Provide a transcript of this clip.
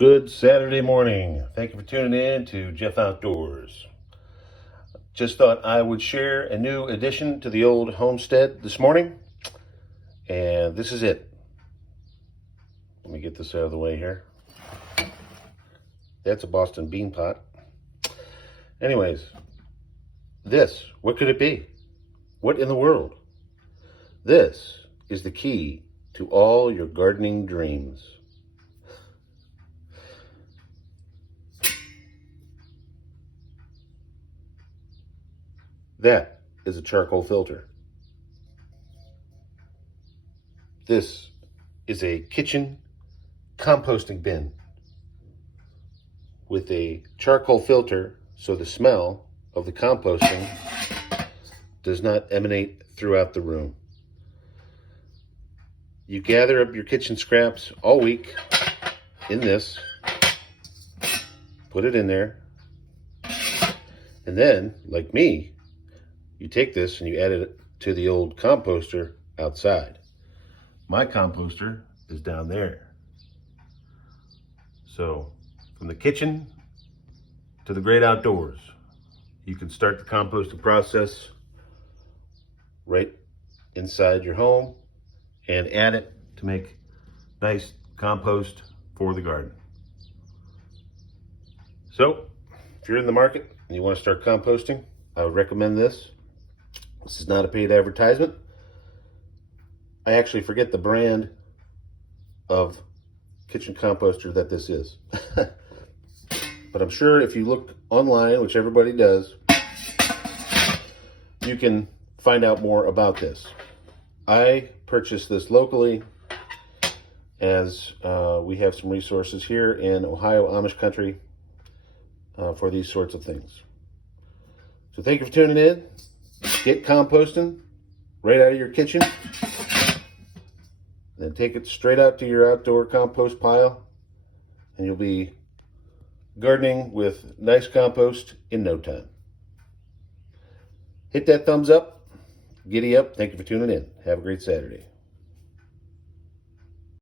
Good Saturday morning. Thank you for tuning in to Jeff Outdoors. Just thought I would share a new addition to the old homestead this morning. And this is it. Let me get this out of the way here. That's a Boston bean pot. Anyways, what could it be? What in the world? This is the key to all your gardening dreams. That is a charcoal filter. This is a kitchen composting bin with a charcoal filter so the smell of the composting does not emanate throughout the room. You gather up your kitchen scraps all week in this, put it in there, and then, like me, you take this and you add it to the old composter outside. My composter is down there. So from the kitchen to the great outdoors, you can start the composting process right inside your home and add it to make nice compost for the garden. So if you're in the market and you want to start composting, I would recommend this. This is not a paid advertisement. I actually forget the brand of kitchen composter that this is. But I'm sure if you look online, which everybody does, you can find out more about this. I purchased this locally as we have some resources here in Ohio Amish country for these sorts of things. So thank you for tuning in. Get composting right out of your kitchen. Then take it straight out to your outdoor compost pile, and you'll be gardening with nice compost in no time. Hit that thumbs up. Giddy up. Thank you for tuning in. Have a great Saturday.